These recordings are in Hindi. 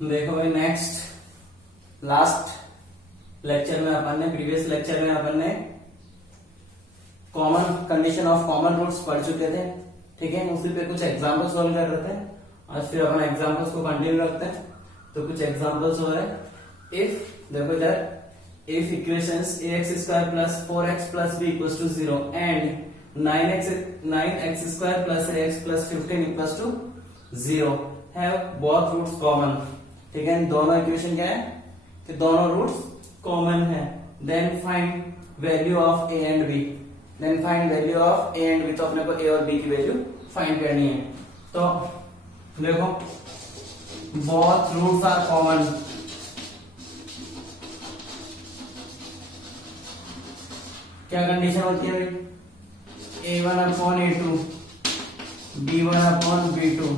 देखो भाई नेक्स्ट लास्ट लेक्चर में अपन ने प्रीवियस लेक्चर में अपन ने common condition of common roots पढ़ चुके थे। ठीक है, उसी पे कुछ एग्जांपल सॉल्व कर रहे थे। आज फिर अपन एग्जांपल्स को कंटिन्यू रखते हैं। तो कुछ एग्जांपल्स हो रहे, इफ देखो इधर if equations ax square plus 4x plus b equals to 0 and 9x square plus ax plus 15 equals to 0 have both roots common। ठीक है, दोनों इक्वेशन क्या है कि दोनों रूट्स कॉमन है। Then find value of a and b। Then find value of a and b, तो अपने को a और b की वैल्यू फाइंड करनी है। तो देखो both roots are common। क्या कंडीशन होती है भाई, a1 upon a2, b1 upon b2,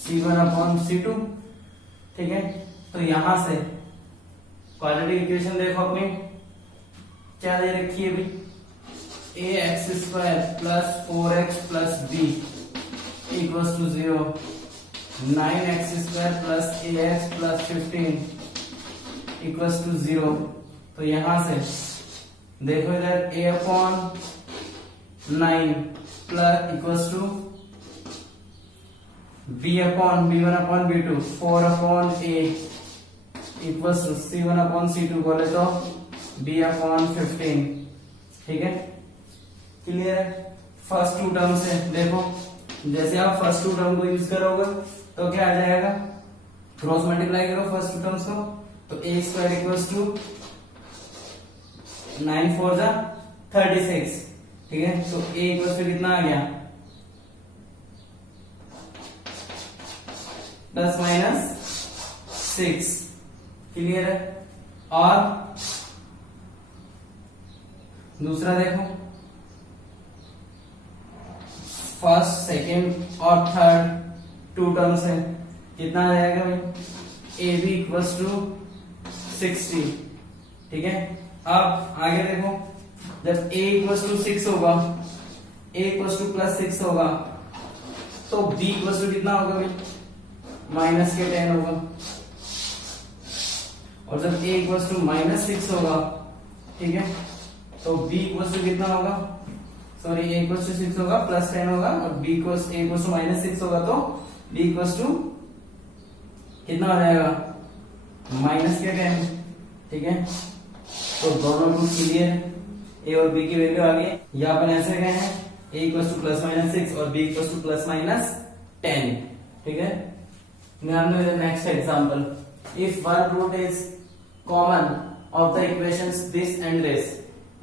c1 upon c2। ठीक है, तो यहां से क्वाड्रेटिक इक्वेशन देखो अपनी क्या दे रखी है भाई, ax square plus 4x plus b equals to 0, 9x square plus ax plus 15 equals to 0। तो यहां से देखो इधर a upon 9 plus equals to b1 upon b2, 4 upon a equals to c1 upon c2 बोले तो b अपॉन 15। ठीक है, क्लियर है। फर्स्ट टू टर्म से देखो, जैसे आप फर्स्ट टू टर्म को यूज करोगे तो क्या आ जाएगा, क्रॉस मल्टीप्लाई करो फर्स्ट टू टर्म्स को, तो a स्क्वायर इक्वल्स टू 9 4 जा 36। ठीक है, तो a इक्वल्स टू कितना आ गया, प्लस माइनस 6। क्लियर है। और दूसरा देखो, फर्स्ट सेकेंड और थर्ड टू टर्म्स है, कितना आ जाएगा भाई, ए बी इक्वल्स टू 60। ठीक है, अब आगे देखो, जब a इक्वल्स टू 6 होगा, a इक्वल्स टू प्लस 6 होगा, तो b इक्वल्स टू कितना होगा भाई, माइनस के 10 होगा। और जब a इक्वल्स टू माइनस 6 होगा, ठीक है, तो b इक्वल्स टू कितना होगा, सॉरी a इक्वल्स टू 6 होगा प्लस 10 होगा, और b equals a equals to minus 6 होगा, तो b इक्वल्स टू कितना हो जाएगा, माइनस के 10। ठीक है, तो दोनों रूट क्लियर, a और b की वैल्यू आ गई। या अपन ऐसे गए हैं, a equals to plus minus 6 और b equals to plus minus 10। ठीक है, ध्यान दो next example, if one root is common of the equations this and this,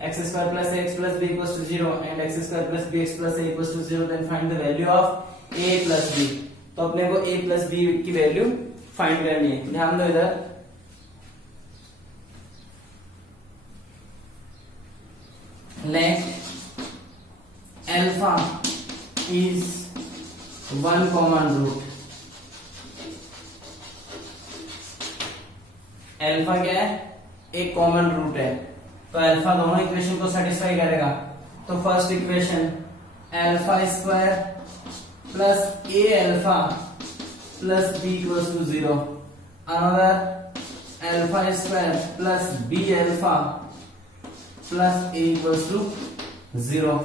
x square plus x plus b equals to 0 and x square plus bx plus a equals to 0, then find the value of a plus b। तो अपने को a प्लस b की वैल्यू फाइंड करनी है। ध्यान दो इधर, let alpha is one common root। Alpha क्या है, एक कॉमन रूट है, तो अल्फा दोनों इक्वेशन को सेटिस्फाई करेगा। तो first equation alpha square plus A alpha plus B equals to 0, another alpha square plus B alpha plus A equals to 0।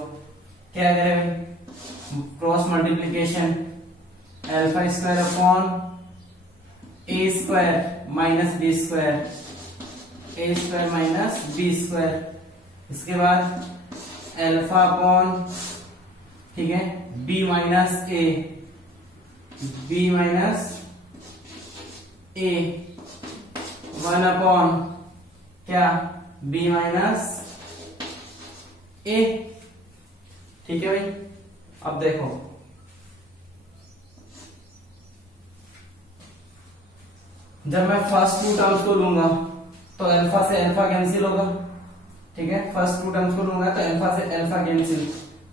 क्या करें, cross multiplication, alpha square upon A square minus B square, A square minus B square. इसके बाद अल्फा अपॉन, ठीक है, B minus A, B minus A, 1 upon क्या, बी माइनस ए। ठीक है भाई, अब देखो जब मैं फर्स्ट टू टर्म्स को लूंगा तो अल्फा से अल्फा कैंसिल होगा। ठीक है, फर्स्ट टू टर्म्स को लूंगा तो अल्फा से अल्फा कैंसिल,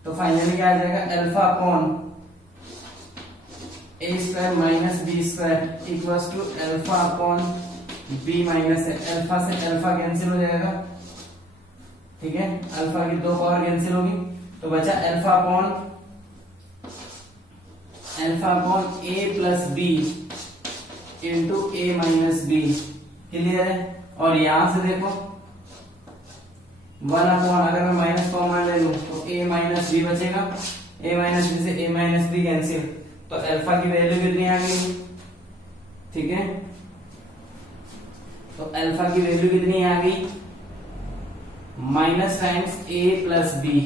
तो फाइनली क्या आ जाएगा, alpha upon A square minus B square equals to alpha upon B minus A. Alpha से अल्फा कैंसिल हो जाएगा। ठीक है, अल्फा की दो पावर कैंसिल होगी, तो बचा अल्फा अपॉन ए प्लस बी इंटू ए माइनस बी। क्लियर है? और यहां से देखो 1 अपॉन, अगर मैं माइनस कॉमन ले लूं तो ए माइनस बी बचेगा, ए माइनस बी से ए माइनस बी कैंसिल, तो अल्फा की वैल्यू कितनी आ गई? ठीक है, तो अल्फा की वैल्यू कितनी आ गई? माइनस टाइम्स ए प्लस बी,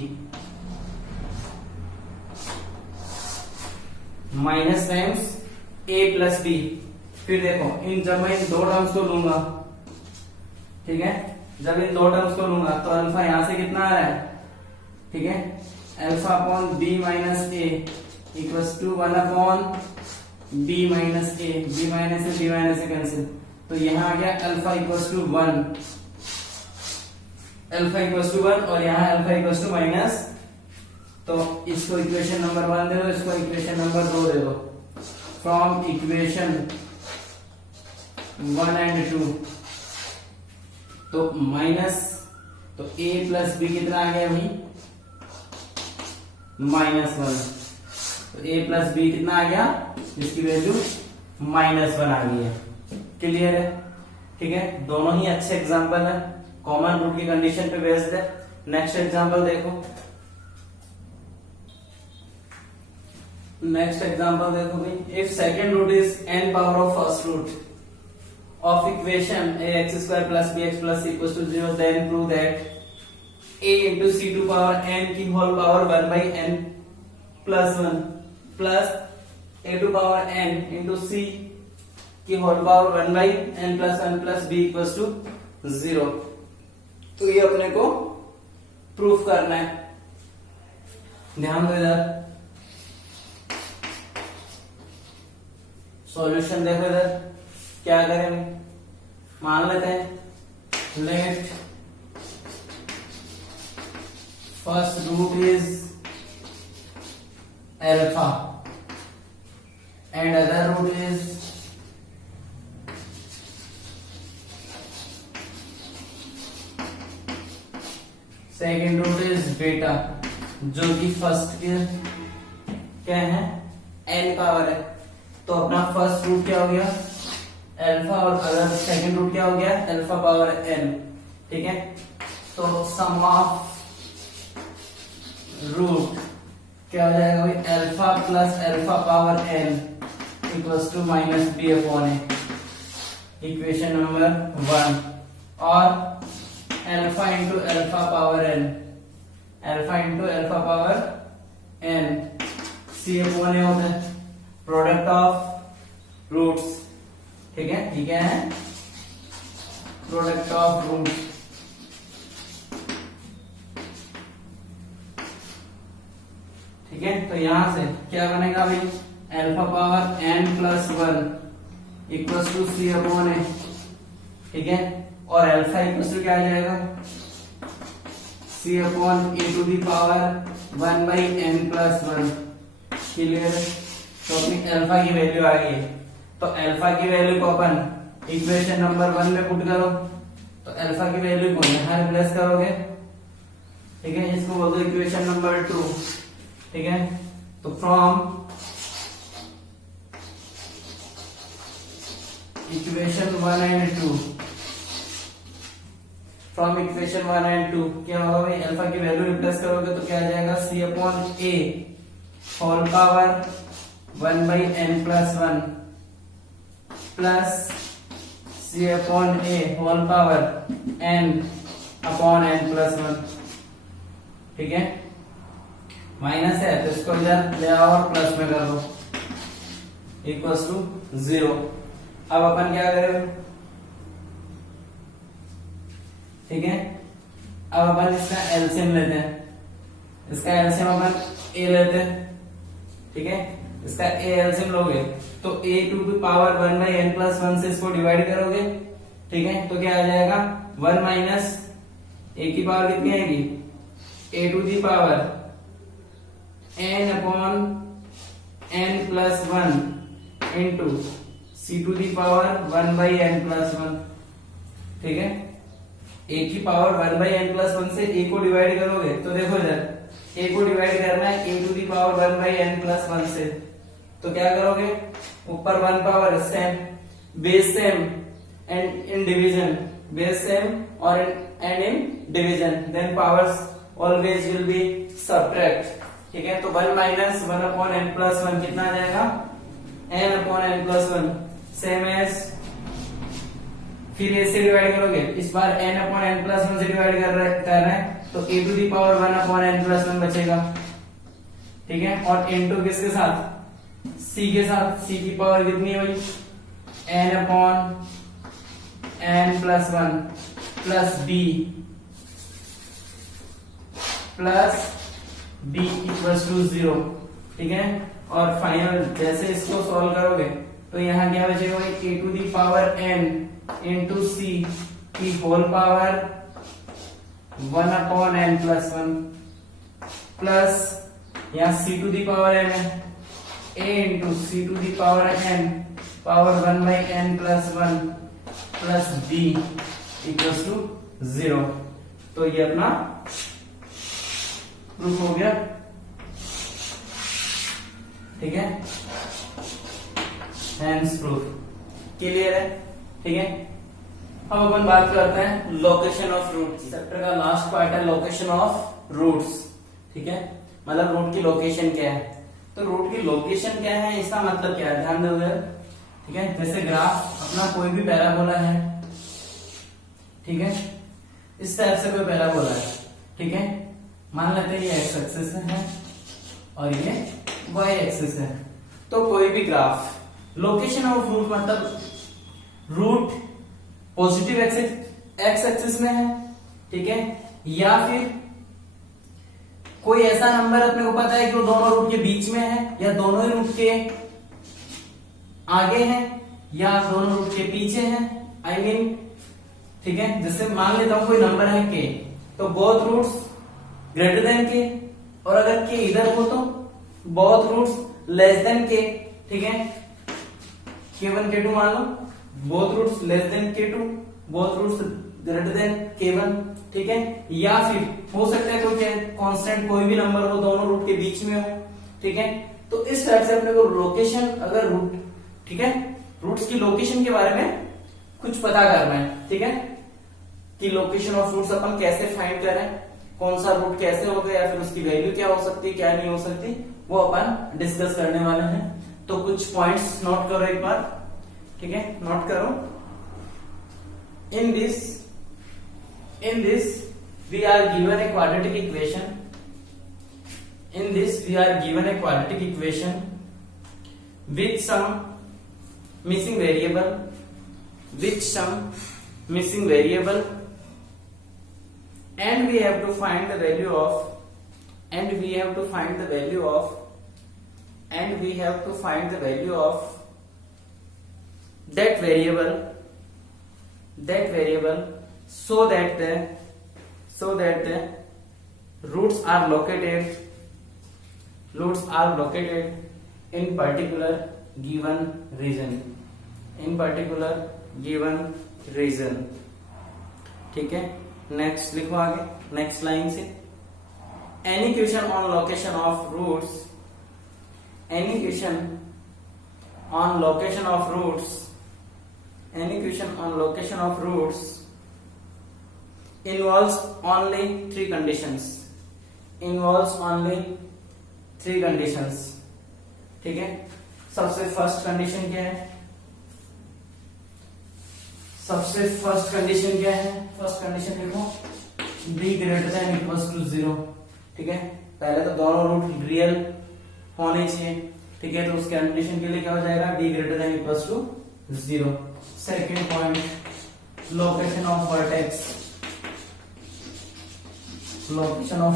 माइनस टाइम्स ए प्लस बी। फिर देखो जब मैं इन दो टर्म्स को लूंगा, ठीक है, जब इन दो टर्म्स को लूंगा तो अल्फा यहां से कितना आ रहा है? ठीक है, alpha upon B minus A equals to 1 upon B minus A, B minus A cancel, तो यहां आ गया alpha equals to 1, alpha equals to 1 और यहां अल्फा इक्वल्स टू माइनस, तो इसको इक्वेशन नंबर 1 दे दो, इसको इक्वेशन नंबर 2 दे दो। फ्रॉम इक्वेशन 1 एंड 2, तो माइनस, तो a प्लस बी कितना आ गया अभी? -1, तो a प्लस बी कितना आ गया? इसकी वैल्यू -1 आ गई है। क्लियर है? ठीक है, दोनों ही अच्छे एग्जांपल है, कॉमन रूट की कंडीशन पे बेस्ड है। नेक्स्ट एग्जांपल देखो, नेक्स्ट एग्जांपल देखो भाई, if second root is n power of first root of equation ax square plus bx plus c equals to 0, then prove that a into c2 power n की whole power 1 by n plus 1 plus a2 power n into c की whole power 1 by n plus 1 plus b equals to 0। तो ये अपने को प्रूफ करना है। ध्यान दो इधर, सॉल्यूशन देखो इधर क्या करेंगे। मान लेते हैं let first root is alpha and other root is second root is beta, जो कि फर्स्ट के क्या है? n पावर है, तो अपना फर्स्ट रूट क्या हो गया? अल्फा, और अगर सेकंड रूट क्या हो गया? Alpha power n। ठीक है, तो सम ऑफ रूट क्या हो जाएगा भाई? Alpha plus alpha power n equals to minus B upon A, equation number 1। और alpha into alpha power n, alpha into alpha power n, C upon A होता है, प्रोडक्ट ऑफ रूट्स। ठीक है, ठीक है, प्रोडक्ट ऑफ रूट। ठीक है, तो यहां से क्या बनेगा भाई? Alpha power n plus 1 equals to C upon A. ठीक है, और अल्फा इक्वल्स टू क्या आ जाएगा? C upon A to the power 1 by n plus 1। Clear? तो अपनी अल्फा की वैल्यू आ गई है, तो अल्फा की वैल्यू को अपन इक्वेशन नंबर 1 में पुट करो, तो अल्फा की वैल्यू को यहां रिप्लेस करोगे। ठीक है, इसको बोल दो इक्वेशन नंबर 2। ठीक है, तो from equation 1 and 2, from equation 1 and 2 क्या होगा भाई? अल्फा की वैल्यू रिप्लेस करोगे तो क्या आ जाएगा? C upon A whole power 1 by n plus 1 plus C upon A whole power n upon n plus 1। ठीक है, माइनस है तो इसको इधर ले आओ और प्लस में कर दो, इक्वल्स टू 0। अब अपन क्या करें? ठीक है, अब अपन इसका एलसीएम लेते हैं, इसका एलसीएम अपन a लेते हैं। ठीक है, इसका a एलसीएम लोगे तो a टू की पावर 1 बाई n प्लस 1 से इसको डिवाइड करोगे। ठीक है, तो क्या आ जाएगा? 1 माइनस a की पावर कितनी आएगी? a to the power n upon n plus 1 into c to the power 1 by n plus 1। ठीक है, a की पावर 1 बाई n प्लस 1 से a को डिवाइड करोगे तो देखो इधर a को डिवाइड करना है a to the power 1 by n plus 1 से, तो क्या करोगे? ऊपर 1 power same, base same and in division, base same or and in division, then powers always will be subtract. ठीक है, तो 1 माइनस 1 अपॉन n प्लस 1 कितना आ जाएगा, n upon n plus 1 same as, फिर ये से डिवाइड करोगे, इस बार n अपॉन n प्लस 1 से डिवाइड कर रहे हैं तो a to the power 1 upon n plus 1 बचेगा। ठीक है, और n2 किसके साथ, c के साथ, c की पावर कितनी हुई, n upon n plus 1 plus b plus b equals to 0। ठीक है, और फाइनल जैसे इसको सॉल्व करोगे तो यहाँ क्या बचेगा भाई, a to the power n into c की whole power 1 upon n plus 1 प्लस यहाँ c to the power n है, a into c to the power n power 1 by n plus 1 plus b equals to 0। तो ये अपना प्रूफ हो गया। ठीक है, हेंस प्रूफ क्लियर है। ठीक है, अब अपन बात करते हैं लोकेशन ऑफ रूट। चैप्टर का लास्ट पार्ट है लोकेशन ऑफ रूट्स। ठीक है, मतलब रूट की लोकेशन क्या है, तो रूट की लोकेशन क्या है, इसका मतलब क्या है, ध्यान दोगे। ठीक है, जैसे ग्राफ अपना कोई भी पैराबोला है, ठीक है, इस टाइप से कोई पैराबोला है। ठीक है, मान लेते हैं ये एक्स एक्सिस है और ये वाई एक्सिस है, तो कोई भी ग्राफ लोकेशन ऑफ रूट मतलब रूट पॉजिटिव एक्स एक्सिस में है। ठीक है, या फिर कोई ऐसा नंबर अपने को पता है कि वो दोनों रूट के बीच में है, या दोनों ही रूट के आगे है, या दोनों रूट के पीछे है, आई मीन। ठीक है, जैसे मान लेता हूं कोई नंबर है के, तो बोथ रूट्स ग्रेटर देन के, और अगर के इधर हो तो बोथ रूट्स लेस देन के। ठीक है, k1 k2 मान लो, both roots less than k2, both roots greater than k1। ठीक है, या फिर हो सकता है कोई कांस्टेंट कोई भी नंबर हो, दोनों रूट के बीच में हो। ठीक है, तो इस टाइप से अपने को लोकेशन, अगर रूट, ठीक है, रूट्स की लोकेशन के बारे में कुछ पता करना है। ठीक है, कि लोकेशन ऑफ रूट्स अपन कैसे फाइंड करें, कौन सा रूट कैसे होगा, या फिर उसकी वैल्यू क्या हो सकती है, क्या नहीं हो सकती, वो अपन डिस्कस करने वाले हैं। तो कुछ पॉइंट्स नोट करो एक बार। ठीक है, नोट करो। In this we are given a quadratic equation. In this we are given a quadratic equation with some missing variable, and we have to find the value of that variable so that the roots are located in particular given region। ठीक है, नेक्स्ट लिखो आगे, नेक्स्ट लाइन से, any question on location of roots involves only three conditions। ठीक है, सबसे फर्स्ट कंडीशन क्या है, फर्स्ट कंडीशन लिखो, b greater than equals to 0। ठीक है, पहले तो दोनों रूट रियल होने चाहिए। ठीक है, तो उस कंडीशन के लिए क्या हो जाएगा, b greater than equals to 0। Second point, location of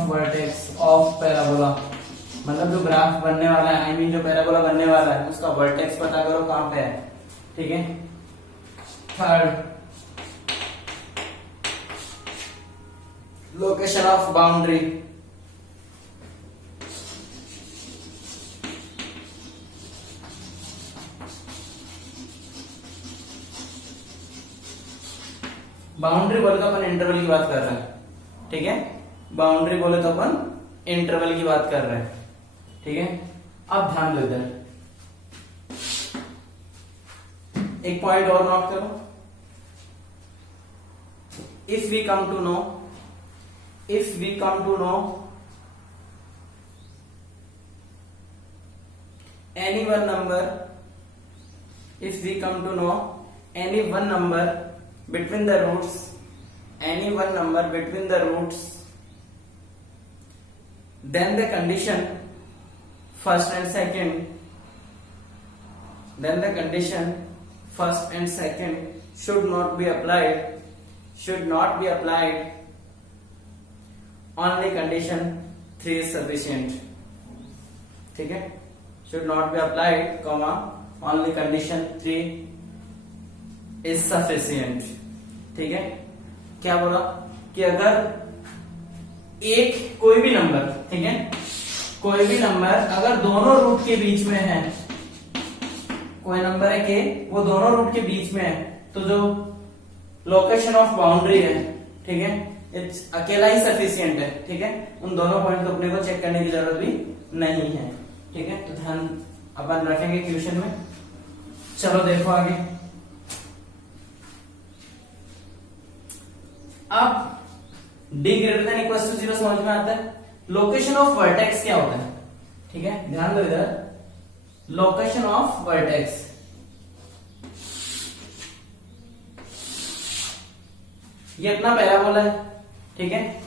vertex of parabola, मतलब जो ग्राफ बनने वाला है, आई मीन जो पैराबोला बनने वाला है, उसका वर्टेक्स पता करो कहां पे है। ठीक है, third, location of boundary, boundary बोले तो अपन इंटरवल की बात कर रहे हैं। ठीक है, बाउंड्री बोले तो अपन इंटरवल की बात कर रहे हैं। ठीक है, अब ध्यान दो इधर, एक पॉइंट और नोट करो, if we come to know any one number, if we come to know any one number between the roots, then the condition first and second should not be applied, only condition 3 is sufficient. ठीक है, should not be applied, comma, only condition 3 is sufficient. ठीक है, क्या बोला कि अगर कोई भी नंबर, ठीक है, कोई भी नंबर अगर दोनों रूट के बीच में है, कोई नंबर है के वो दोनों रूट के बीच में है, तो जो लोकेशन ऑफ बाउंड्री है, ठीक है, अकेला ही सफिशियंट है. ठीक है, उन दोनों पॉइंट को अपने को चेक करने की जरूरत भी नहीं है. ठीक है, तो ध्यान अपन रखेंगे क्वेश्चन में. चलो देखो आगे. अब d greater than equal to 0 समझ में आता है. लोकेशन ऑफ वर्टेक्स क्या होता है? ठीक है, ध्यान दो इधर. लोकेशन ऑफ वर्टेक्स, ये अपना पैराबोला है. ठीक है,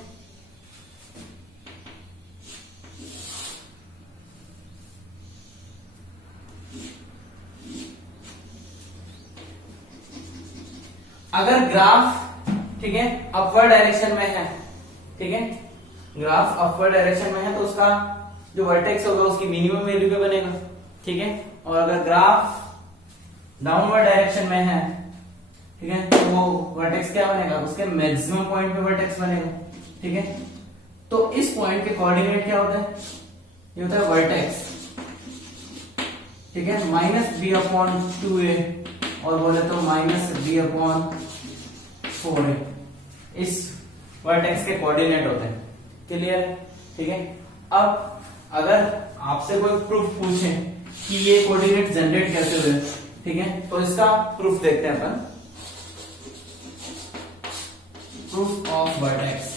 अगर ग्राफ, ठीक है, अपवर्ड डायरेक्शन में है, ठीक है, ग्राफ अपवर्ड डायरेक्शन में है तो उसका जो वर्टेक्स होगा उसकी मिनिमम वैल्यू पे बनेगा. ठीक है, और अगर ग्राफ डाउनवर्ड डायरेक्शन में है, ठीक है, तो वो वर्टेक्स क्या बनेगा? उसके मैक्सिमम पॉइंट पे वर्टेक्स बनेगा. ठीक है, तो इस पॉइंट के कोऑर्डिनेट क्या होता है? ये होता है वर्टेक्स. ठीक है, -b/2a और बोले तो -b/4a इस वर्टेक्स के कोऑर्डिनेट होते हैं. क्लियर? ठीक है, अब अगर आपसे कोई प्रूफ पूछे कि ये कोऑर्डिनेट जनरेट कैसे हुए, ठीक है, तो इसका प्रूफ देखते हैं अपन. Proof of vertex.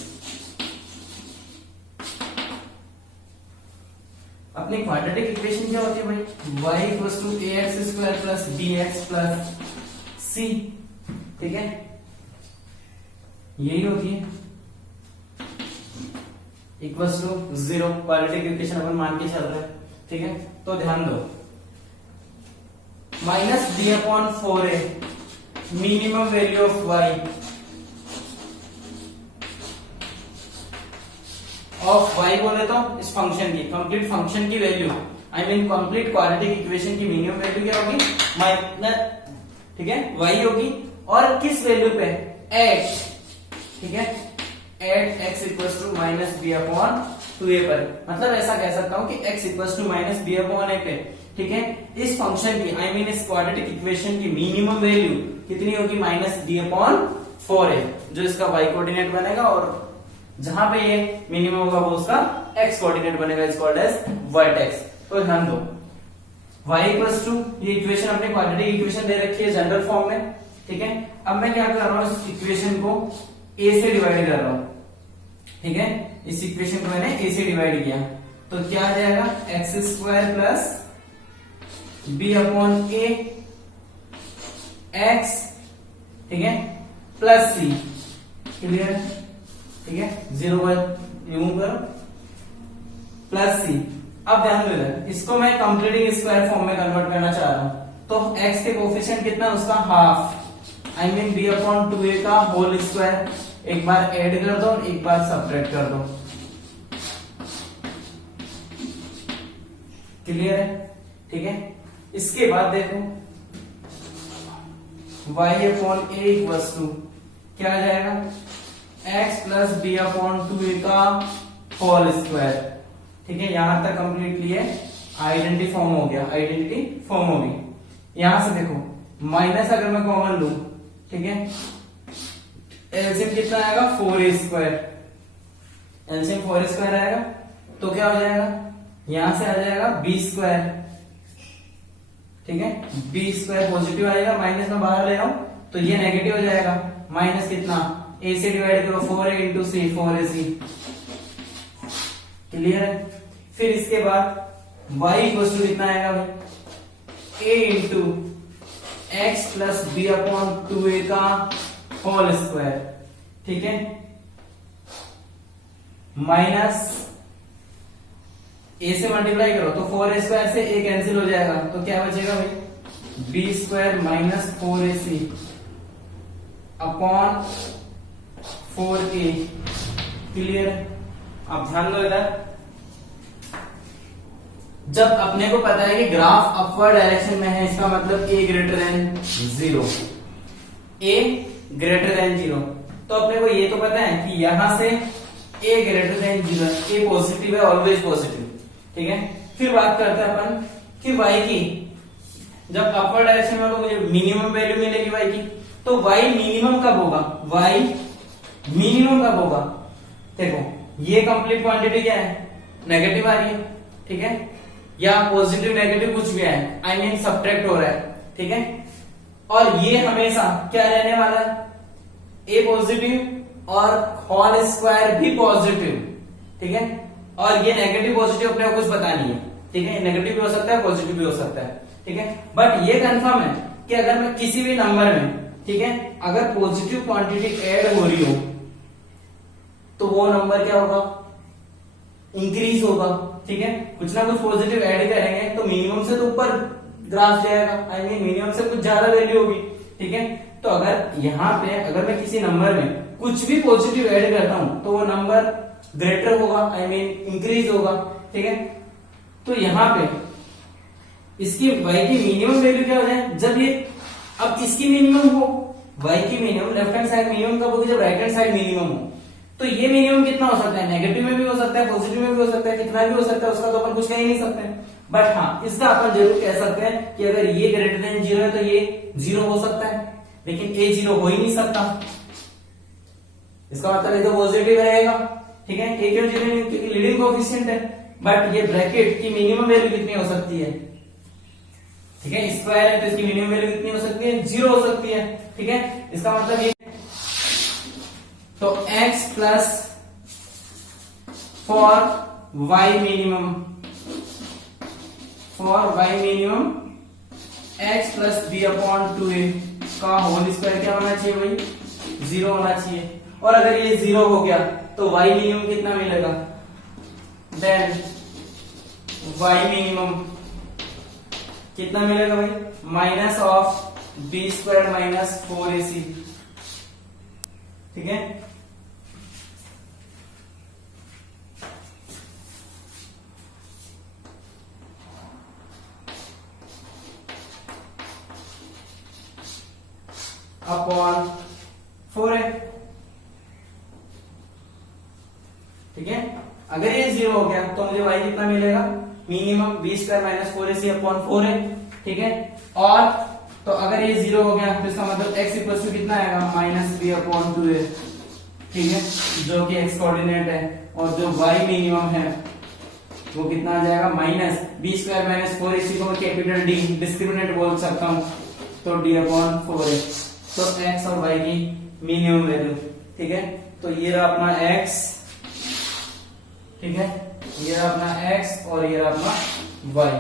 अपनी क्वाड्रेटिक इक्वेशन क्या होती है भाई? y = ax² + bx + c. ठीक है, यही होती है. इक्वल्स टू 0 क्वाड्रेटिक इक्वेशन अपन मान के चल रहे हैं. ठीक है, तो ध्यान दो. -b/4a minimum value of y बोले तो इस फंक्शन की, कंप्लीट फंक्शन की value, I mean complete quadratic equation की मिनिमम वैल्यू क्या होगी? ठीक है, y होगी. और किस वैल्यू पे? एट. ठीक है, एट x = -b/2a पर. मतलब ऐसा कह सकता हूं कि x = -b/a पे, ठीक है, इस फंक्शन की, आई मीन इस क्वाड्रेटिक इक्वेशन की मिनिमम वैल्यू कितनी होगी? -b/4a, जो इसका y कोऑर्डिनेट बनेगा, और जहां पे ये मिनिमम होगा वो उसका x कोऑर्डिनेट बनेगा. Is called as vertex. तो ध्यान दो, y = ये इक्वेशन अपने क्वाड्रेटिक इक्वेशन दे रखी है जनरल फॉर्म में. ठीक है, अब मैं क्या कर रहा हूं, इस इक्वेशन को a से डिवाइड कर रहा हूं. ठीक है, इस इक्वेशन को मैंने a से डिवाइड किया तो क्या आ जाएगा? x² + b/a x, ठीक है, प्लस c. क्लियर? ठीक है, 0 पर रिमूव करो, प्लस c. अब ध्यान दो, इसको मैं कंप्लीटिंग स्क्वायर फॉर्म में कन्वर्ट करना चाह रहा हूं. तो x के कोफिशिएंट कितना? उसका हाफ, आई मीन b/2a का होल स्क्वायर. एक बार ऐड कर दो, एक बार सब्ट्रैक्ट कर दो. क्लियर है? ठीक है, इसके बाद देखो y/a क्या आ जाएगा? x + b/2a का होल स्क्वायर. ठीक है, यहां तक कंप्लीटली है आइडेंटिटी फॉर्म हो गया, आइडेंटिटी फॉर्म हो गई. यहां से देखो माइनस अगर मैं कॉमन लूं, ठीक है, एलसीएम कितना आएगा? 4a². एलसीएम 4a² आएगा तो क्या हो जाएगा? यहां से आ जाएगा b². ठीक है, बी स्क्वायर पॉजिटिव आएगा, माइनस में बाहर ले रहा हूं तो ये नेगेटिव हो जाएगा, माइनस कितना, ए से डिवाइड करो 4a इंटू सी, 4ac, क्लियर है। फिर इसके बाद y इक्वल टू कितना आएगा भाई, a into X plus B upon 2a का होल स्क्वायर, ठीक है, माइनस a से मल्टीप्लाई करो तो 4a स्क्वायर से a कैंसिल हो जाएगा, तो क्या बचेगा भाई, b square minus 4ac upon 4a, clear है। अब ध्यान दो इधर, जब अपने को पता है कि ग्राफ अपवर्ड डायरेक्शन में है, इसका मतलब a greater than 0, a greater than 0, तो अपने को ये तो पता है कि यहां से a greater than 0, a positive है, ऑलवेज पॉजिटिव, ठीक है। फिर बात करते हैं अपन कि y की, जब अपवर्ड डायरेक्शन में मुझे मिनिमम वैल्यू मिलेगी y की, तो y मिनिमम कब होगा, y मिनिमम कब होगा, देखो ये कंप्लीट क्वांटिटी क्या है, नेगेटिव आ रही है, ठीक है, या पॉजिटिव नेगेटिव कुछ भी है, आई मीन सब्ट्रैक्ट हो रहा है, ठीक है, और ये हमेशा क्या रहने वाला है, a पॉजिटिव और होल स्क्वायर भी पॉजिटिव, ठीक है, और ये नेगेटिव पॉजिटिव अपने को कुछ पता नहीं है, ठीक है, नेगेटिव भी हो सकता है, पॉजिटिव भी हो सकता है, ठीक है, बट ये कंफर्म है कि अगर मैं किसी भी नंबर में, ठीक है, अगर पॉजिटिव क्वांटिटी ऐड हो रही हो तो वो नंबर क्या होगा, इंक्रीज होगा, ठीक है, कुछ ना कुछ पॉजिटिव ऐड करेंगे तो मिनिमम से तो ऊपर ग्राफ जाएगा, आई मीन मिनिमम से कुछ ज्यादा वैल्यू होगी, ठीक है। तो अगर यहाँ पे अगर मैं किसी नंबर में कुछ भी पॉजिटिव ऐड करता हूं तो वो नंबर ग्रेटर होगा, आई मीन इंक्रीज होगा, ठीक है। तो यहाँ पे इसकी y की मिनिमम वैल्यू क्या हो जाए, जब ये, अब इसकी मिनिमम हो, y की minimum, left hand side minimum कब होगी, जब राइट हैंड साइड मिनिमम हो, तो ये मिनिमम कितना हो सकता है, नेगेटिव में भी हो सकता है, पॉजिटिव में भी हो सकता है, कितना भी हो सकता है, उसका तो अपन कुछ कह ही नहीं सकते, बट हाँ इसका अपन जरूर कह सकते हैं कि अगर ये ग्रेटर देन 0 है तो ये 0 हो सकता है, लेकिन a 0 हो ही नहीं सकता, इसका मतलब ये तो पॉजिटिव रहेगा, ठीक है, a क्यों 0 नहीं, क्योंकि लीडिंग कोएफिशिएंट है, बट ये ब्रैकेट की मिनिमम वैल्यू कितनी हो सकती है, ठीक है, स्क्वायर है तो इसकी मिनिमम वैल्यू कितनी हो सकती है, 0 हो सकती है, ठीक है, इसका मतलब ये, तो x plus for y minimum, x plus B upon 2a का होल स्क्वायर क्या होना चाहिए भाई, 0 होना चाहिए, और अगर ये 0 हो गया तो y मिनिमम कितना मिलेगा, देन y मिनिमम कितना मिलेगा भाई, minus of B square minus 4ac, ठीक है। अपॉन 4a, ठीक है, अगर ये 0 हो गया तो मुझे y कितना मिलेगा, minimum B square minus 4ac upon 4a, ठीक है, और तो अगर ये 0 हो गया तो इसका मतलब x इक्वल टू कितना आएगा, माइनस बी अपॉन 2a, ठीक है, जो कि x कोऑर्डिनेट है, और जो y मिनिमम है वो कितना आ जाएगा, minus B square minus 4ac को मैं कैपिटल D डिस्क्रिमिनेंट बोल सकता हूं, तो d अपॉन 4a, तो x और y की मिनिमम वैल्यू, ठीक है, तो ये रहा अपना x, ठीक है, ये रहा अपना x और ये रहा अपना y,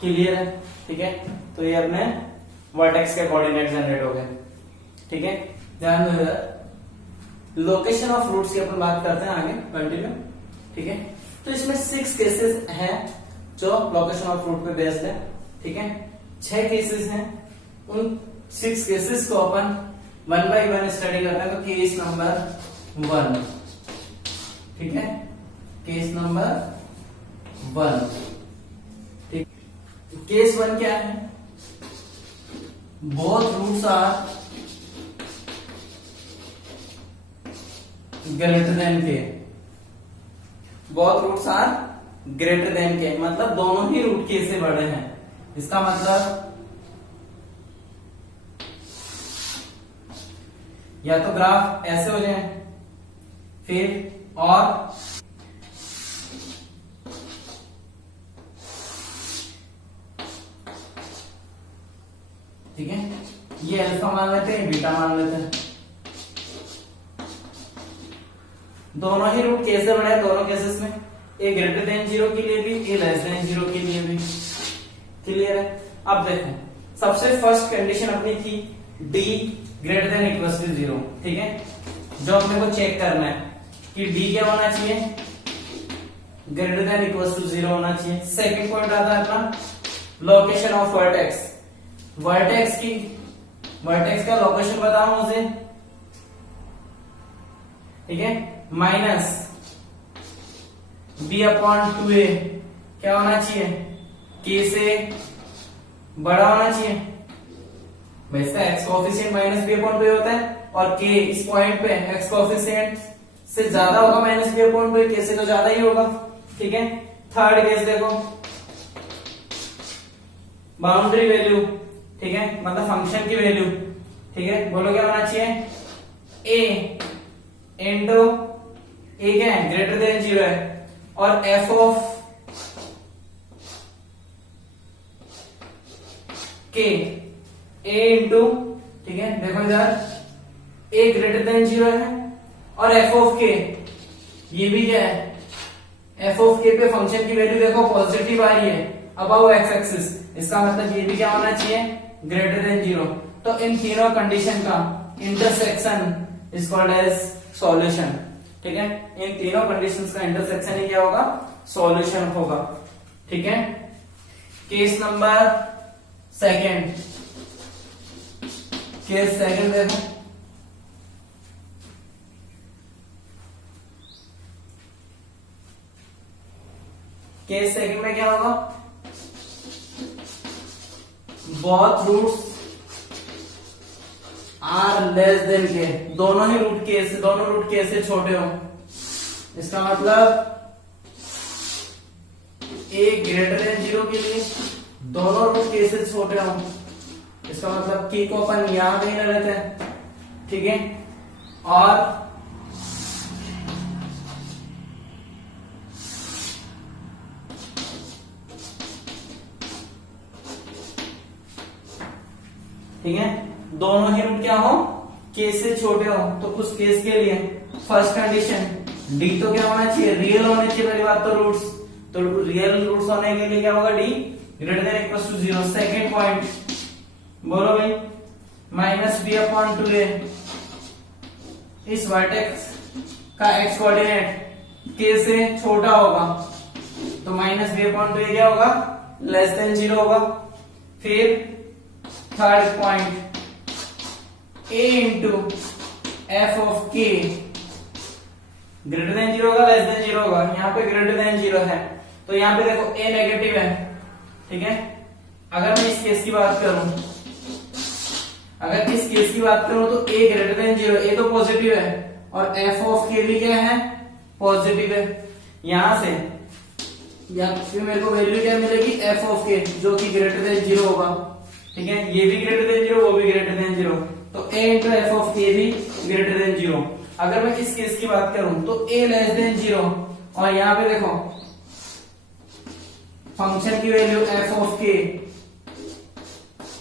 क्लियर है, ठीक है, तो ये अपने वर्टेक्स के कोऑर्डिनेट जनरेट हो गए, ठीक है। ध्यान दो इधर, लोकेशन ऑफ रूट्स की अपन बात करते हैं आगे कंटिन्यू, ठीक है, तो इसमें 6 केसेस हैं जो लोकेशन ऑफ रूट पे बेस्ड है, ठीक है, 6 केसेस हैं, उन 6 केसेस को अपन 1 बाय 1 स्टडी करते हैं, तो केस नंबर 1, ठीक है, केस नंबर 1, ठीक, केस 1 क्या है, both roots are greater than k, both roots are greater than k, मतलब दोनों ही रूट के से बड़े हैं, इसका मतलब या तो ग्राफ ऐसे हो जाए, फिर और अल्फा मान लेते हैं, बीटा मान लेते हैं। दोनों ही रूट कैसे बड़ा है दोनों केसेस में, ए ग्रेटर देन 0 के लिए भी, ए लेस देन 0 के लिए भी। क्लियर है? अब देखो सबसे फर्स्ट कंडीशन अपनी थी d greater than equal to 0, ठीक है। जो अपने को चेक करना है कि d क्या होना चाहिए, ग्रेटर देन इक्वल टू 0 होना चाहिए। सेकंड पॉइंट आता है अपना लोकेशन ऑफ वर्टेक्स। वर्टेक्स का लोकेशन बताओ मुझे, ठीक है। माइनस b अपॉन 2a क्या होना चाहिए, k से बड़ा होना चाहिए। वैसे x coefficient minus b upon 2a होता है, और k इस पॉइंट पे x कोएफिशिएंट से ज्यादा होगा minus b upon 2a, k से तो ज्यादा ही होगा, ठीक है। थर्ड केस देखो, बाउंड्री वैल्यू, ठीक है, मतलब फंक्शन की वैल्यू, ठीक है। बोलो क्या होना चाहिए, a इंटू a क्या है, ग्रेटर देन 0 है, और f of k a into, ठीक है, देखो इधर a ग्रेटर देन 0 है, और f ऑफ k ये भी क्या है, f ऑफ k पे फंक्शन की वैल्यू देखो पॉजिटिव आ रही है अबव x एक्सिस, इसका मतलब ये भी क्या होना चाहिए, ग्रेटर देन 0। तो इन तीनों कंडीशन का intersection is called as solution, ठीक है। इन तीनों कंडीशंस का इंटरसेक्शन ही क्या होगा, सॉल्यूशन होगा, ठीक है। Case number second, case second देखो, केस सेकंड में क्या होगा, both roots are less than K, दोनों रूट के से छोटे हो। इसका मतलब a ग्रेटर देन 0 के लिए दोनों रूट के से छोटे हो, इसका मतलब k को अपन यहां कहीं ले लेते हैं, ठीक है। और ठीक है, दोनों ही रूट क्या हो, k से छोटे हो। तो उस केस के लिए फर्स्ट कंडीशन d तो क्या होना चाहिए, रियल होने चाहिए पहली बात तो रूट्स, तो रियल रूट्स होने के लिए क्या होगा, d greater than equal to 0। Second point बोलो भाई, माइनस b अपॉन 2a, इस वर्टेक्स का x कोऑर्डिनेट k से छोटा होगा, तो माइनस b अपॉन 2a क्या होगा, लेस देन 0 होगा। फिर third point a into F of k greater than 0 होगा, लेस देन 0 होगा, यहाँ पे ग्रेटर देन 0 है, तो यहाँ पे देखो a नेगेटिव है, ठीक है। अगर मैं इस केस की बात करूं, तो a ग्रेटर देन 0, a तो पॉजिटिव है, और f ऑफ k भी क्या है, पॉजिटिव है। यहां से या फिर मेरे को वैल्यू क्या मिलेगी, f ऑफ k जो कि ग्रेटर देन 0 होगा, ठीक है। ये भी ग्रेटर देन 0, वो भी ग्रेटर देन 0, तो a into F of k भी ग्रेटर देन 0। अगर मैं इस केस की बात करूं तो a लेस देन 0, और यहाँ पे देखो फंक्शन की वैल्यू f ऑफ k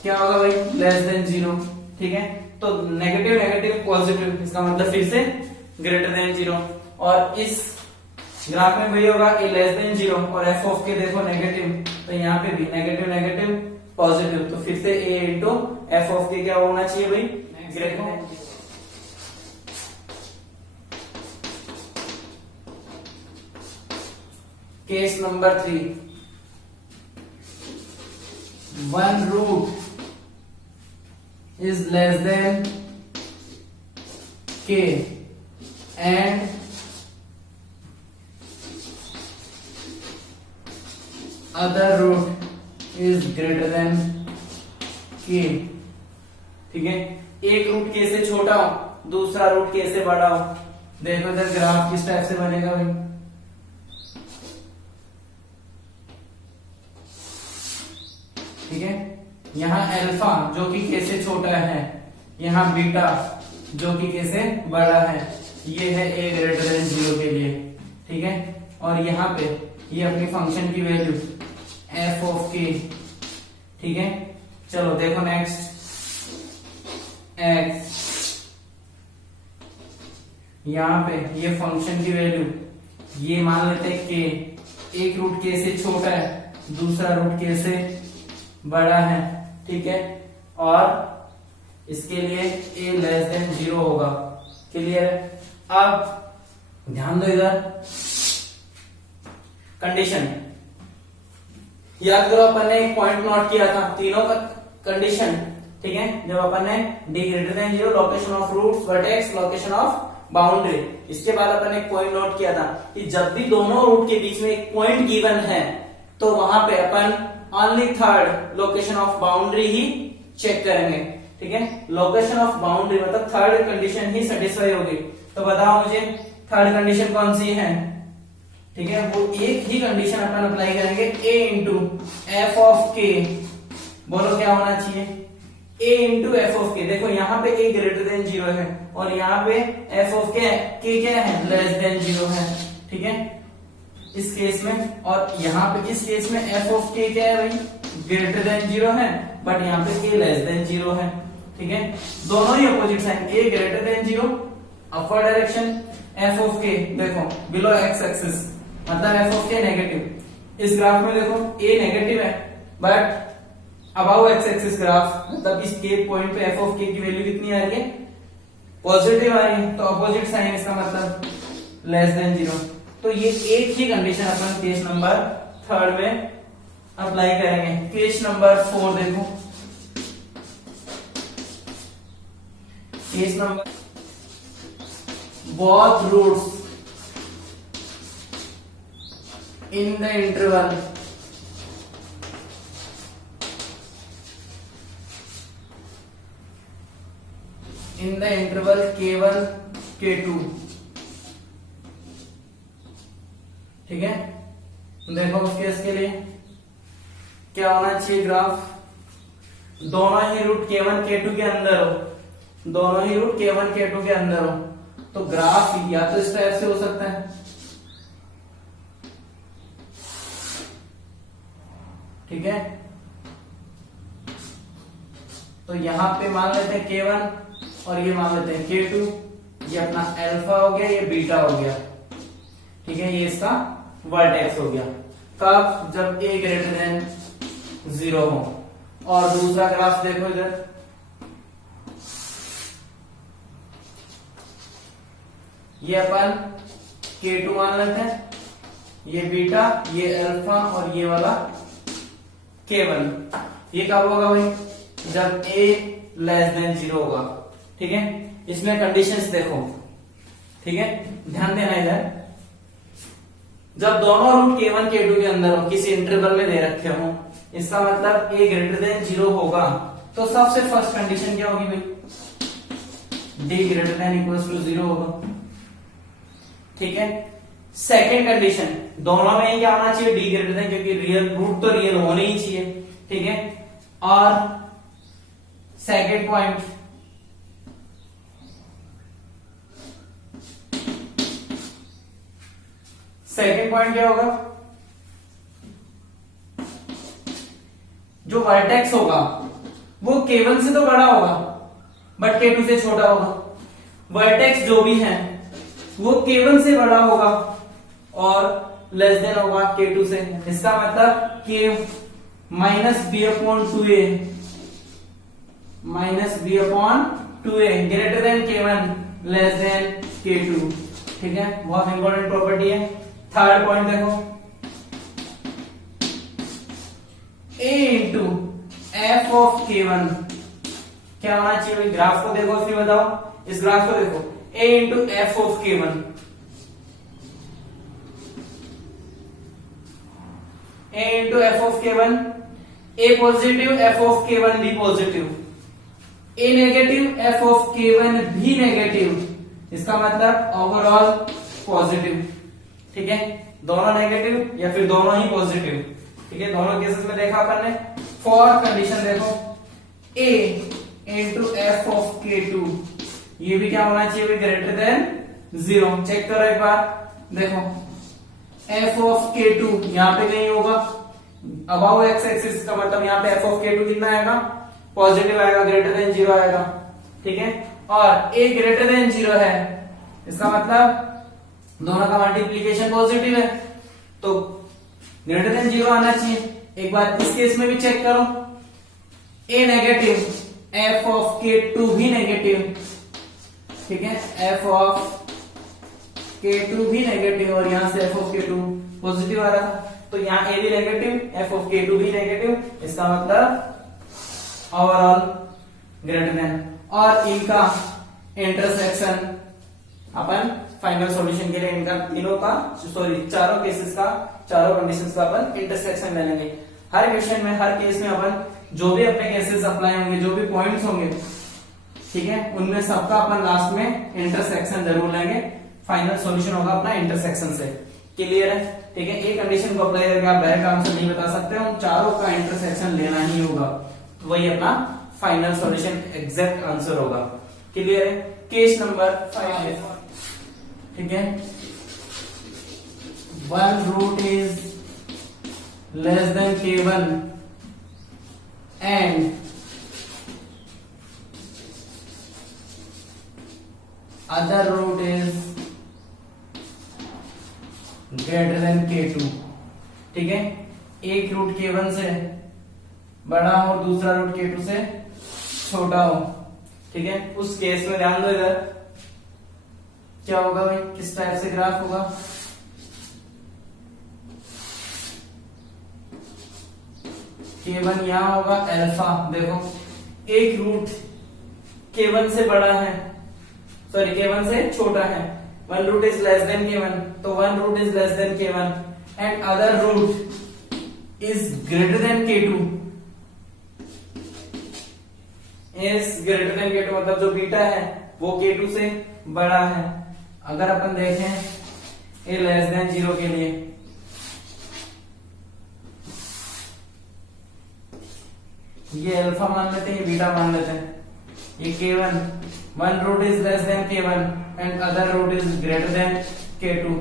क्या होगा भाई, लेस देन 0, ठीक है। तो नेगेटिव नेगेटिव पॉजिटिव, इसका मतलब फिर से ग्रेटर देन 0, और इस ग्राफ में वही होगा a लेस देन 0 और f ऑफ k देखो नेगेटिव, तो यहाँ पे भी नेगेटिव नेगेटिव पॉजिटिव, तो फिर से a into F of k क्या होना चाहिए भाई, greater than. Case number 3, one root is less than k and other root is greater than k, ठीक है। एक रूट k से छोटा हो, दूसरा रूट k से बड़ा हो। देखो इधर ग्राफ किस टाइप से बनेगा भाई, ठीक है। यहाँ अल्फा जो कि k से छोटा है, यहाँ बीटा जो कि k से बड़ा है, ये है a ग्रेटर देन 0 के लिए, ठीक है। और यहाँ पे ये अपनी फंक्शन की वैल्यू f ऑफ k, ठीक है। चलो देखो नेक्स्ट, एक्स, यहां पे ये फंक्शन की वैल्यू ये मान लेते हैं के, एक रूट के से छोटा है, दूसरा रूट के से बड़ा है, ठीक है, और इसके लिए a लेस देन 0 होगा। क्लियर है? अब ध्यान दो इधर, कंडीशन याद करो, अपन ने एक पॉइंट नोट किया था, तीनों का कंडीशन, ठीक है, जब अपन ने d greater than 0, location of roots, vertex, location of boundary, इसके बाद अपन ने एक पॉइंट नोट किया था कि जब भी दोनों रूट के बीच में एक पॉइंट गिवन है तो वहां पे अपन only third location of boundary ही चेक करेंगे, ठीक है। लोकेशन ऑफ बाउंड्री मतलब थर्ड कंडीशन ही सेटिस्फाई होगी। तो बताओ मुझे थर्ड कंडीशन कौन सी है, ठीक है, वो एक ही कंडीशन अपन अप्लाई करेंगे, a इंटू एफ ऑफ के, बोलो क्या होना चाहिए, a into F of k. देखो यहाँ पे a ग्रेटर देन 0 है और यहाँ पे f ऑफ के क्या है, लेस देन 0 है, ठीक है, इस केस में। और यहाँ पे इस केस में f ऑफ के क्या है भाई, ग्रेटर देन 0 है, बट यहाँ पे a लेस देन 0 है, ठीक है, दोनों ही opposite sign, a greater than 0 upward direction, f of k देखो बिलो x एक्सिस, मतलब f ऑफ के नेगेटिव। इस ग्राफ में देखो a नेगेटिव है but above x axis graph, मतलब इस के पॉइंट पे f ऑफ के की वैल्यू कितनी आ रही है, पॉजिटिव आ रही है, तो अपोजिट साइन इसका मतलब लेस देन 0। तो ये एक ही कंडीशन अपन केस नंबर थर्ड में अप्लाई करेंगे। केस नंबर 4 देखो, case number, both roots in the interval k1 k2, ठीक है। देखो उस केस के लिए क्या होना चाहिए, ग्राफ दोनों ही रूट k1 k2 के अंदर हो, दोनों ही रूट k1 k2 के अंदर हो, तो ग्राफ या तो इस टाइप से हो सकता है, ठीक है, तो यहां पे मान लेते हैं k1 और ये मान लेते हैं k2, ये अपना अल्फा हो गया, ये बीटा हो गया, ठीक है, ये इसका वर्टेक्स हो गया। कब, जब a ग्रेटर देन 0 हो। और दूसरा ग्राफ देखो इधर, ये अपन k2 मान लेते हैं, ये बीटा, ये अल्फा और ये वाला k1। ये कब होगा भाई, जब a लेस देन 0 होगा, ठीक है। इसमें कंडीशंस देखो, ठीक है, ध्यान देना इधर, जब दोनों रूट k1 k2 के अंदर हो, किसी इंटरवल में दे रखे हो, इसका मतलब a ग्रेटर देन 0 होगा, तो सबसे फर्स्ट कंडीशन क्या होगी भाई, d greater than equals to 0 होगा, ठीक है। सेकेंड कंडीशन, दोनों में ही क्या होना चाहिए, d ग्रेटर देन, क्योंकि रियल रूट तो रियल होने ही चाहिए, ठीक है। और सेकेंड पॉइंट, सेकेंड पॉइंट क्या होगा, जो वर्टेक्स होगा वो k1 से तो बड़ा होगा बट k2 से छोटा होगा, वर्टेक्स जो भी है वो k1 से बड़ा होगा और लेस देन होगा k2 से। इसका मतलब k minus B upon 2a, minus B upon 2a greater than k1 less than k2, ठीक है, बहुत इंपॉर्टेंट प्रॉपर्टी है। थर्ड पॉइंट देखो, a into F of k1 क्या होना चाहिए, ग्राफ को देखो फिर बताओ, इस ग्राफ को देखो, a into F of k1, a into F of k1, a positive f of k1 भी positive, a negative f of k1 भी नेगेटिव, इसका मतलब ओवरऑल पॉजिटिव, ठीक है, दोनों नेगेटिव या फिर दोनों ही पॉजिटिव, ठीक है, दोनों केसेस में देखा अपन ने। फोर्थ कंडीशन देखो, a into F of k2, ये भी क्या होना चाहिए, ग्रेटर देन 0। चेक करो एक बार, देखो f ऑफ k2 यहाँ पे नहीं होगा, अबाउ एक्स एक्सिस का मतलब यहाँ पे f ऑफ k2 कितना आएगा, पॉजिटिव आएगा, ग्रेटर देन 0 आएगा, ठीक है, और a ग्रेटर देन 0 है, इसका मतलब दोनों का मल्टीप्लीकेशन पॉजिटिव है, तो ग्रेटर देन 0 आना चाहिए। एक बार इस केस में भी चेक करो, a negative, f of k2 भी नेगेटिव, ठीक है, f ऑफ k2 भी नेगेटिव, और यहां से f ऑफ k2 पॉजिटिव आ रहा था, तो यहाँ a भी नेगेटिव, f ऑफ k2 भी नेगेटिव, इसका मतलब ओवरऑल ग्रेटर देन। और इनका इंटरसेक्शन अपन फाइनल सॉल्यूशन के लिए इनका तीनों का चारों केसेस का, चारों कंडीशंस का अपन इंटरसेक्शन ले लेंगे। हर क्वेश्चन में, हर केस में अपन जो भी अपने केसेस अप्लाई होंगे, जो भी पॉइंट्स होंगे, ठीक है, उनमें सबका अपन लास्ट में इंटरसेक्शन जरूर लेंगे। फाइनल सॉल्यूशन होगा अपना इंटरसेक्शन से। क्लियर है? ठीक है, एक कंडीशन को अप्लाई करके आप डायरेक्ट आंसर नहीं बता सकते, उन चारों का इंटरसेक्शन लेना ही होगा, तो वही अपना फाइनल सॉल्यूशन एग्जैक्ट आंसर होगा। क्लियर है? केस नंबर 5, ठीक है, one root is less than k1 and other root is greater than k2, ठीक है, एक रूट k1 से बड़ा हो और दूसरा रूट k2 से छोटा हो, ठीक है, उस केस में ध्यान दो, इधर क्या होगा भाई, किस टाइप से ग्राफ होगा, k1 यहां होगा, अल्फा देखो, एक रूट k1 से बड़ा है, सॉरी k1 से छोटा है, one root is less than k1, तो one root is less than k1 and other root is greater than k2, is greater than k2 मतलब जो बीटा है वो k2 से बड़ा है। अगर अपन देखें a लेस देन 0 के लिए, ये अल्फा मान लेते हैं, ये बीटा मान लेते हैं, ये k1, one root is less than k1 and other root is greater than k2,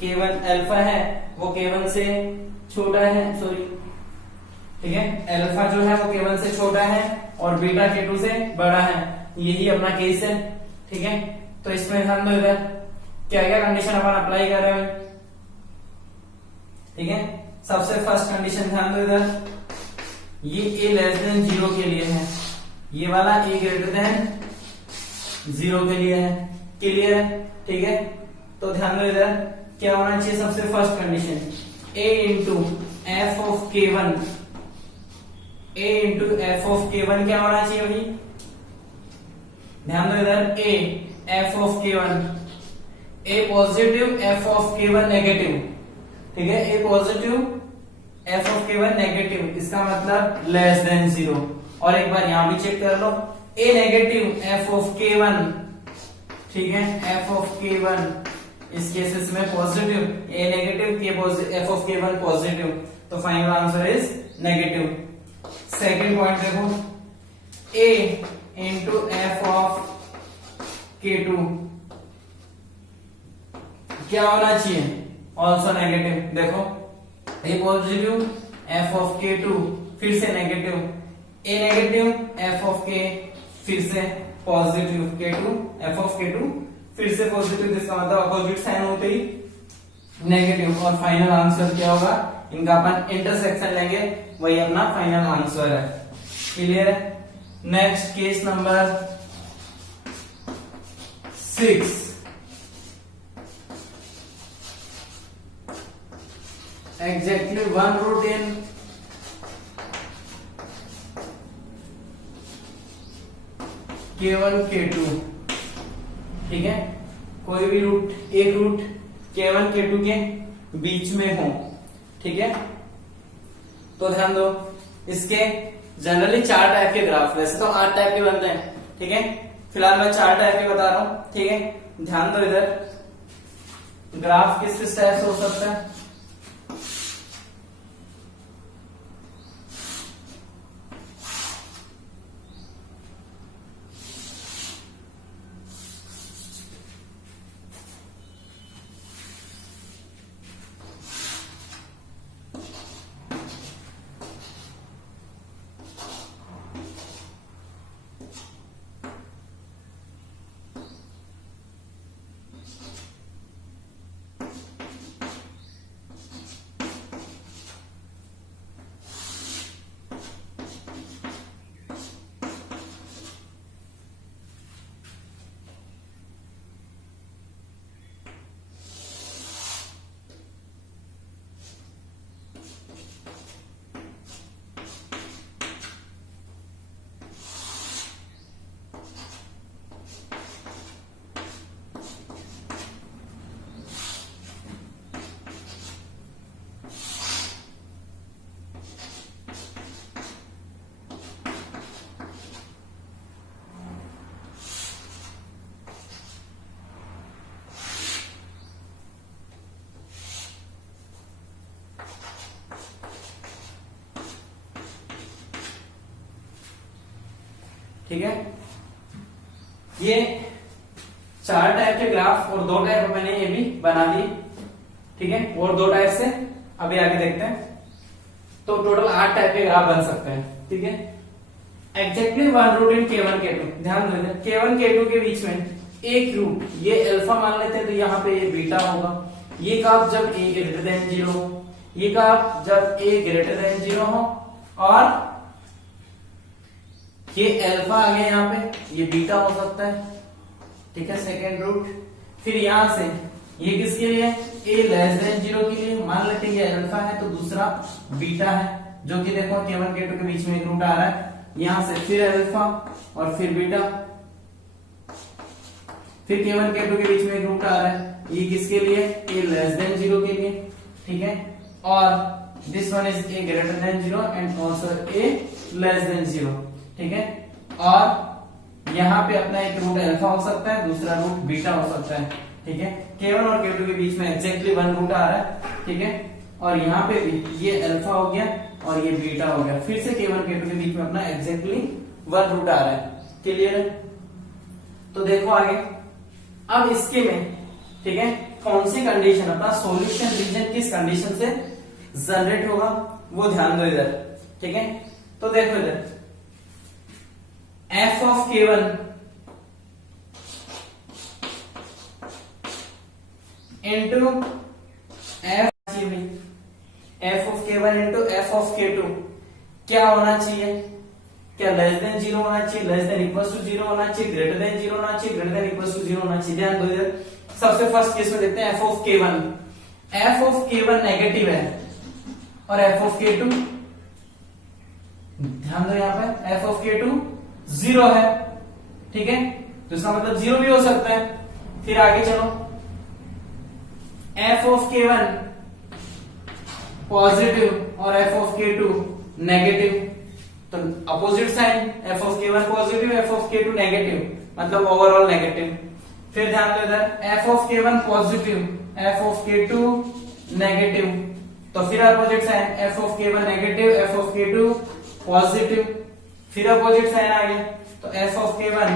k1 alpha है वो k1 से छोटा है, सॉरी, ठीक है, अल्फा जो है वो k1 से छोटा है और बीटा k2 से बड़ा है, यही अपना केस है, ठीक है। तो इसमें ध्यान दो, इधर क्या क्या कंडीशन अपन अप्लाई कर रहे हैं, ठीक है। सबसे फर्स्ट कंडीशन ध्यान दो, इधर ये a लेस देन 0 के लिए है, ये वाला a ग्रेटर देन 0 के लिए है। क्लियर है? ठीक है, तो ध्यान दो, इधर क्या होना चाहिए, सबसे first condition a into F of k1, a into F of k1 क्या होना चाहिए भाई, ध्यान दो, इधर a F of k1, a positive f of k1 negative, ठीक है, a positive f of k1 negative, इसका मतलब लेस देन 0। और एक बार यहां भी चेक कर लो, a negative f of k1, ठीक है, एफ ऑफ k1 इस केसेस में positive, a negative f of k1 positive, तो final answer is negative. Second point देखो, a into F of k2 क्या होना चाहिए, ऑल्सो नेगेटिव। देखो, a positive f of k2 फिर से negative, a negative f of k फिर से positive, k2 F of k2 फिर से पॉजिटिव, इसका मतलब अपोजिट साइन होते ही नेगेटिव। और फाइनल आंसर क्या होगा, इनका अपन इंटरसेक्शन लेंगे, वही अपना फाइनल आंसर है। क्लियर है? Next case number 6, exactly one root in k1 k2, ठीक है, कोई भी रूट, एक रूट k1 k2 के बीच में हो, ठीक है। तो ध्यान दो, इसके जनरली 4 टाइप के ग्राफ, वैसे तो 8 टाइप के बनते हैं, ठीक है, फिलहाल मैं 4 टाइप के बता रहा हूं, ठीक है। ध्यान दो, इधर ग्राफ किस किस टाइप से हो सकता है, ठीक है, ये 4 टाइप के ग्राफ और 2 टाइप मैंने ये भी बना दी, ठीक है, और 2 टाइप से अभी आगे देखते हैं। तो टोटल 8 टाइप के ग्राफ बन सकते हैं, ठीक है। एग्जैक्टली 1 रूट इन K1 K2, ध्यान देना K1 K2 के बीच में एक रूट, ये अल्फा मान लेते हैं तो यहाँ पे ये बीटा होगा। ये कब, जब a ग्रेटर देन 0 हो, ये कब, जब a ग्रेटर देन 0 हो, और ये अल्फा आ गया यहाँ पे, ये बीटा हो सकता है, ठीक है, सेकेंड रूट। फिर यहां से ये किसके लिए, a लेस देन 0 के लिए, मान लेते हैं ये अल्फा है तो दूसरा बीटा है, जो कि देखो K1 K2 के बीच में एक रूट आ रहा है, यहां से फिर अल्फा और फिर बीटा, फिर K1 K2 के बीच में एक रूट आ रहा है, ये किसके लिए, a लेस देन 0 के लिए, ठीक है, और this one is a greater than 0 and also a less than 0, ठीक है। और यहाँ पे अपना एक रूट अल्फा हो सकता है, दूसरा रूट बीटा हो सकता है, ठीक है। K1 और K2 के बीच में एग्जैक्टली 1 रूट आ रहा है, ठीक है, और यहाँ पे भी ये अल्फा हो गया और ये बीटा हो गया, फिर से K1 K2 के बीच में अपना एग्जैक्टली 1 रूट आ रहा है, क्लियर है। तो देखो आगे, अब इसके में, ठीक है, कौन सी कंडीशन, अपना सॉल्यूशन रीजन किस कंडीशन से जनरेट होगा वो ध्यान दो इधर, ठीक है। तो देखो इधर f of K1 into f of K1 into f of K2 क्या होना चाहिए, क्या लेस देन 0 होना चाहिए, लेस देन इक्वल टू 0 होना चाहिए, ग्रेटर देन 0 होना चाहिए, ग्रेटर देन इक्वल टू 0 होना चाहिए। ध्यान दो इधर, सबसे फर्स्ट केस में देखते हैं f of K1, f of K1 negative है और f ऑफ K2, ध्यान दो यहाँ पे f ऑफ K2 0 है, ठीक है, तो इसका मतलब 0 भी हो सकता है। फिर आगे चलो, f ऑफ K1 पॉजिटिव और f ऑफ K2 नेगेटिव, तो opposite sign, f of K1 positive, f of K2 negative, मतलब ओवरऑल नेगेटिव। फिर ध्यान दो इधर, f of K1 positive, f of K2 negative, तो फिर opposite sign, f of K1 negative, f of K2 positive, फिर अपोजिट साइन आ गया, तो f ऑफ K1